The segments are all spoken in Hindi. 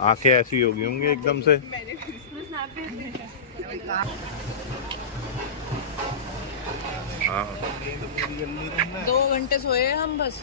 आंखें ऐसी होगी होंगी एकदम से। हाँ 2 घंटे सोए हम बस।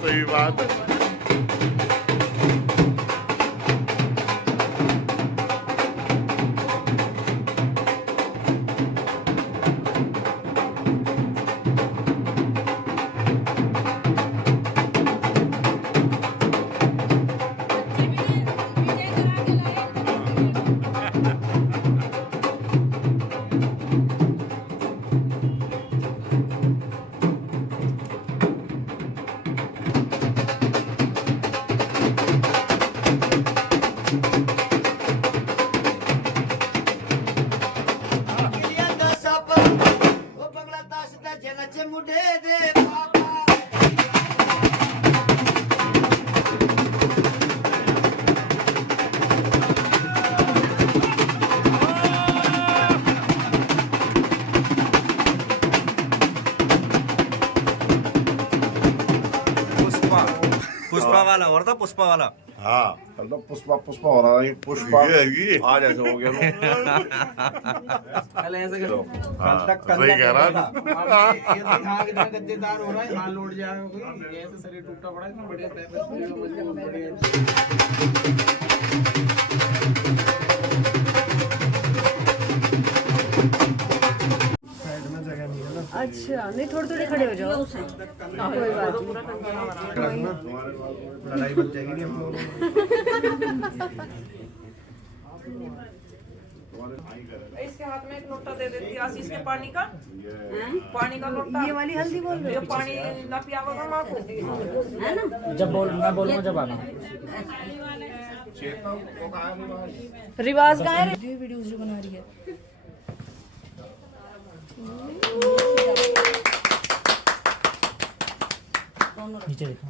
सही बात है। पुष्पा वाला और था पुष्पा वाला। हाँ मतलब पुष्पा पुष्पा हो रहा है। पुष्पा ये आज ऐसे हो गया। कल ऐसे करो। हाँ, कल तक सही कह रहा है। ये हाँ कितना गद्देदार हो रहा है। हाँ लौट जाएगा कोई। ये तो शरीर टूटा पड़ा है। इतना बढ़िया अच्छा नहीं, थोड़े थोड़े खड़े हो जाओ। कोई बात नहीं। लड़ाई बच जाएगी नहीं हम लोगों इसके हाथ में एक लोटा दे देती आशीष के पानी का। पानी का लोटा। ये वाली हल्दी बोल रहे हो? पानी ना पियावा माँ को है ना। जब बोल मैं बोलूँगा जब आना। रिवाज का है। वीडियो जो बना रही है। नीचे देखो।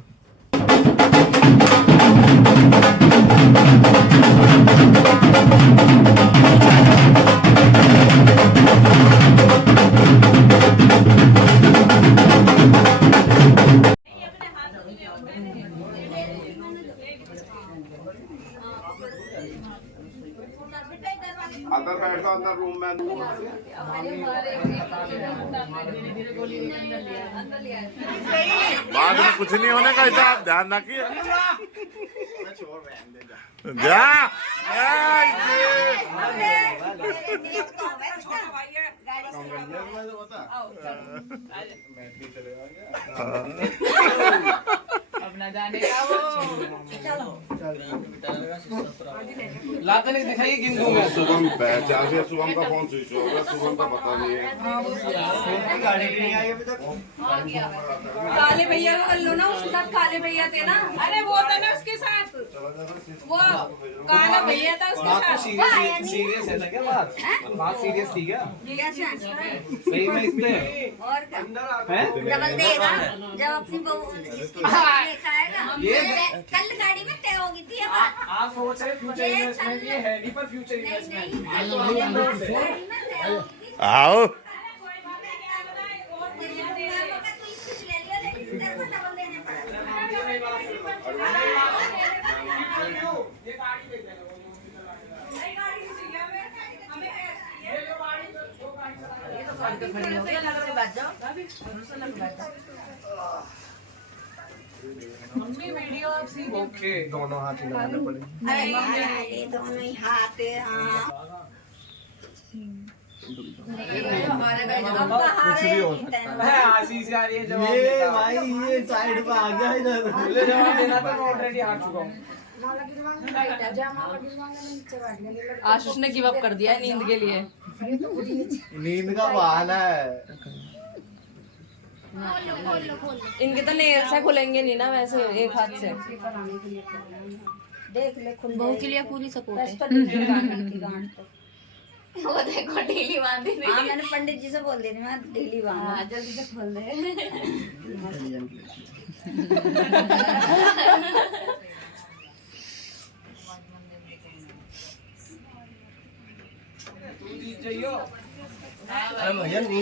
अंदर बैठ जाओ, अंदर रूम में। बाद में कुछ नहीं होने का, ऐसा आप ध्यान रखिए। जा अपना जाने का वो लाते नहीं दिखाई गिंदू में। शुभम पहचान से, शुभम का फोन स्विच हो गया, शुभम का पता नहीं है। गाड़ी नहीं आई अभी तक। काले भैया को कर लो ना, उसके साथ काले भैया थे ना। अरे वो था ना उसके साथ, वो काला भैया था उसके साथ। सीरियस है ना क्या बात? बात सीरियस थी क्या? सही में इसने और क्या? हैं? डबल देगा जब अपनी बहू लेकर आएगा। कल गाड़ी में तय होगी थी अब। आप सोच रहे फ्यूचर इन्वेस्टमेंट ये है नहीं, पर फ्यूचर इन्वेस्टमेंट आओ ओके, दोनों हाथ लगाने पड़े। ये दोनों ही हाथ है। हाँ आशीष यार ये जवाब ये भाई ये साइड पे आ गया इधर। मुझे जवाब देना था, मैं ऑलरेडी हार चुका हूँ। आशीष ने गिव अप कर दिया है नींद के लिए। नींद का बहाना है। इनके तो नेल्स से खुलेंगे नहीं ना वैसे एक हाथ से। देख ले खुल बहू के लिए पूरी सपोर्ट है। वो देखो ढीली बांधी। हाँ मैंने पंडित जी से बोल दी थी, मैं ढीली बांध जल्दी से खोल दे।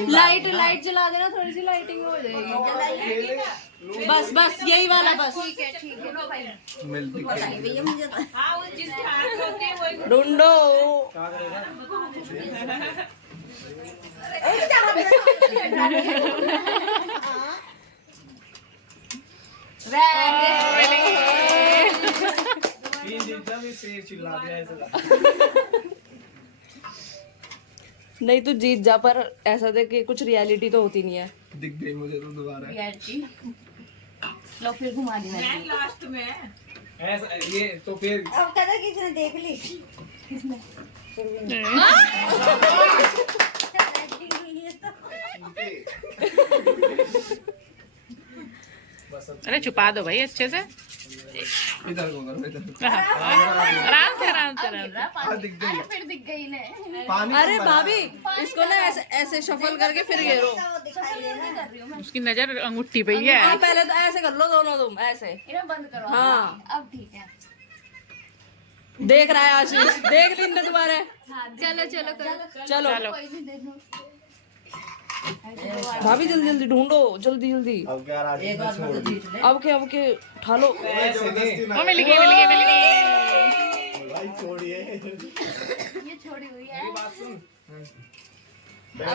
लाइट जला देना, थोड़ी सी लाइटिंग हो जाएगी। बस बस यही वाला बस। ठीक है बताइए भैया मुझे तो। ढूंढो। चिल्ला दिया ऐसा। नहीं तू जीत जा, पर ऐसा दे कि कुछ रियलिटी तो होती नहीं है। दिख गई मुझे तो दोबारा। लो फिर घुमा दी मैंने। लास्ट में ऐसा ये तो फिर अब कदर किसने देख ली? अरे छुपा दो भाई अच्छे से। इधर को करो, इधर। आराम से आराम से आराम से। दिख गई। फिर दिख गई ने। पानी अरे भाभी इसको ना ऐसे ऐसे शफल करके फिर घेरो। वो दिखाई दे रहा है। उसकी नजर अंगूठी पे ही है। हाँ पहले तो ऐसे कर लो दोनों तुम ऐसे। इन्हें बंद करो। हाँ अब ठीक है। देख रहा है आशीष, देख ली इनने तुम्हारे। चलो चलो करो। चलो कोई भी दे दो। भाभी जल्दी जल्दी ढूंढो, जल्दी जल्दी। अब क्या राशि में छोड़ दी। अब के उठा लो। ऐसे नहीं। वो मिल गई मिल गई मिल गई। भाई छोड़िए। ये छोड़ी हुई है।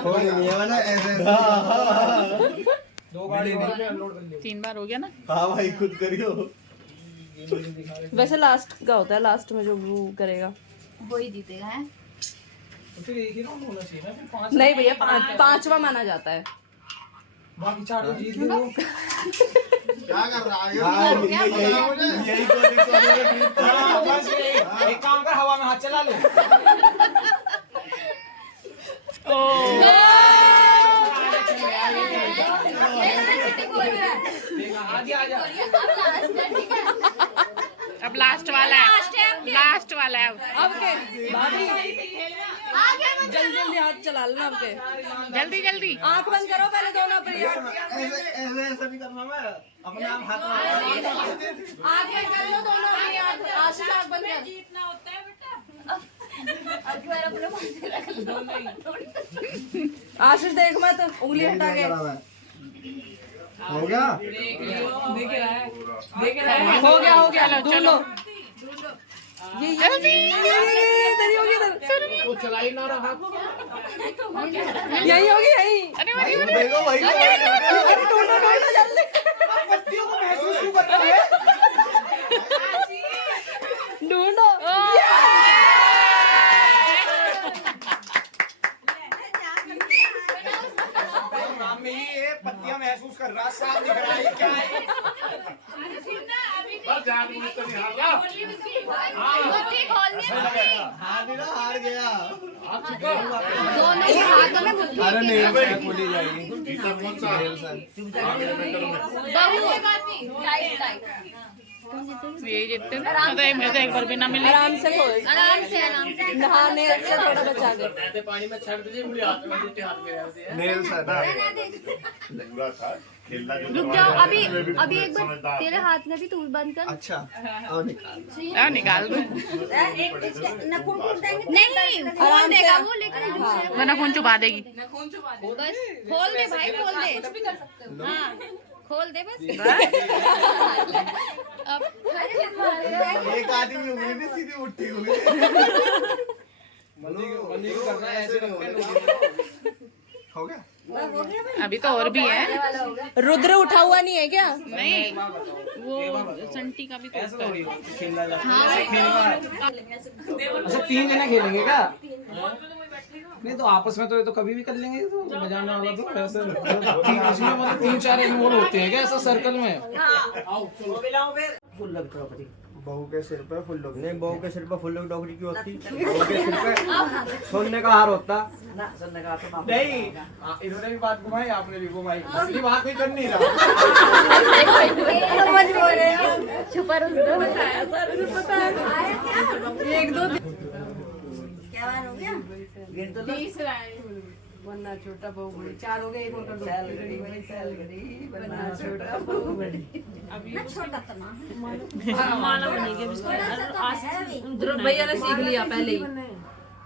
छोड़ी नहीं है ना ऐसे। दो गाड़ी नहीं लोड कर ली। 3 बार हो गया ना। हाँ भाई खुद करियो। वैसे लास्ट का होता है, लास्ट में जो वो करेगा वो ही जीतेगा है। फिर एक ही राउंड होना चाहिए ना, फिर 5। नहीं भैया, पांचवा माना जाता है। बाकी 4 तो जीत लो। क्या कर रहा है? यही बस एक काम कर, हवा में हाथ चला लो। अब लास्ट वाला है, लास्ट वाला है। अब के भाभी जल्दी जल्दी हाथ चला लेना। अब के जल्दी जल्दी। आंख बंद करो पहले दोनों अपनी। ऐसे ऐसा नहीं करना, मैं अपने आप हाथ आंख बंद कर लो दोनों अपनी। आशीष आंख बंद कर। आशीष देख मत, उंगली हटा के। हो गया। हो गया ढूंढ लो। ये तेरी होगी इधर। वो चला ही ना रहा। यही होगी यही। अरे वही देखो भाई अरे ढूंढो ढूंढो जल्दी। पत्तियों को महसूस क्यों कर रहा है? ढूंढो। नाम में ही ये पत्तियां महसूस कर रहा, साफ दिख रहा है, क्या है? मुट्ठी खोलनी है। हार गया। दोनों के हाथों में मुट्ठी। अरे नहीं खोली जाएगी। बहू लाइट लाइट। ये जितने मैं तो एक बार भी ना मिले। आराम से खोल। आराम से नहाने से थोड़ा बचा के। पानी में छड़ दीजिए, मुझे हाथ में हाथ में नेल्स है ना। पूरा था खेलना जो रुक जाओ, अभी अभी एक बार तेरे हाथ में भी तू बंद कर। अच्छा और निकाल। आओ निकाल दो। नहीं खोल देगा वो, लेकिन वरना खून चुबा देगी। बस खोल दे भाई, खोल दे। हाँ खोल दे बस। अब एक आदमी उंगली नहीं सीधी मुट्ठी हो गई। बंदी को करना है, ऐसे रखते हैं। हो गया। अभी तो और भी है। रुद्र उठा हुआ नहीं है क्या? नहीं वो संटी का भी तो ऐसा थोड़ी खेलना जाता हाँ है। अच्छा 3 जना खेलेंगे क्या? नहीं तो आपस में तो ये तो कभी भी कर लेंगे, तो बजाना वाला तो ऐसे इसमें मतलब 3-4 इन्वॉल्व होते हैं क्या ऐसा सर्कल में? बहू के सिर पे फुल लोग नहीं, बहू के सिर पे फुल लोग डोगरी क्यों होती? बहू के सिर पे सोने का हार होता ना, सोने का हार नहीं, इन्होंने भी बात घुमाई, आपने भी घुमाई, असली बात कोई कर नहीं रहा। छुपा रुक दो। एक दो क्या बात हो गया? तीसरा है। बनना छोटा बहू बड़ी। 4 हो गए। एक और कर दो। बनना छोटा बहू बड़ी। ना छोटा तो ना माना बनी के ध्रुव भैया ने सीख लिया पहले ही।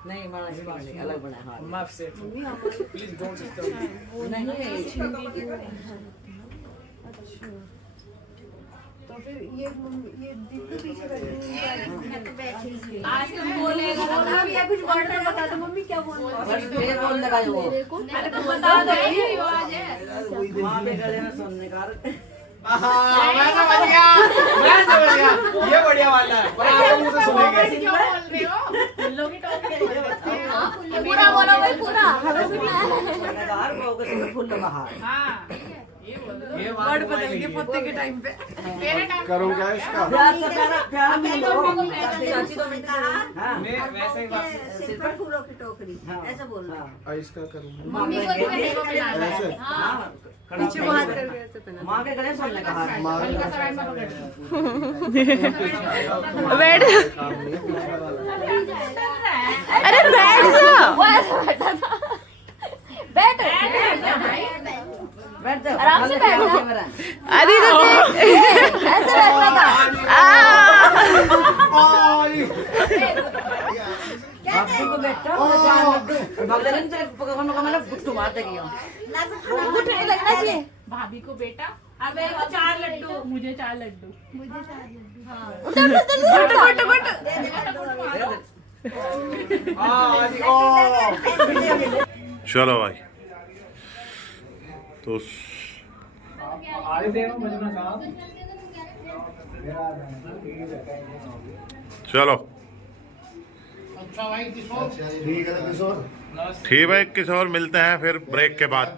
नहीं माना अलग बना हार। माफ से प्लीज डोंट सिस्टम। तो फिर ये दीदी पीछे बैठी। आज तुम बोलेगा ना अब ये कुछ वर्ड बता दो मम्मी क्या बोल रही है। फिर बोल लगा वो बता दो ये आवाज है। माँ के गले में सोने का हाँ, मैं समझ गया, ये बढ़िया वाला है, और आप मुझे सुनेंगे। पूरा बोलो भाई पूरा। हार बहू के सिर पे फुल लोग हार। ये वर्ड बदलेंगे पोते के टाइम पे। करूँ क्या इसका? प्यार से प्यार में लो। चाची को मैंने कहा मैं वैसे ही बात सिर पर फूलों की टोकरी ऐसा बोलना। और इसका करूँ। मम्मी को भी बेटे को मिला ऐसे? है। हाँ पीछे वो हाथ करके ऐसे पहना। माँ के गले सोने का हार। बैठ अरे बैठ जा। वो ऐसा बैठा था। बैठ बैठ जाओ आराम से बैठ जा। अरे ऐसे बैठना था। बापू को बैठा भगवान से भगवान को मतलब गुट्टू मार देगी। घुटने लगना चाहिए। भाभी को बेटा और मेरे को 4 लड्डू। मुझे 4 लड्डू। चलो भाई तो चलो अच्छा भाई किशोर, ठीक है किशोर। ठीक है किशोर, मिलते हैं फिर ब्रेक के बाद।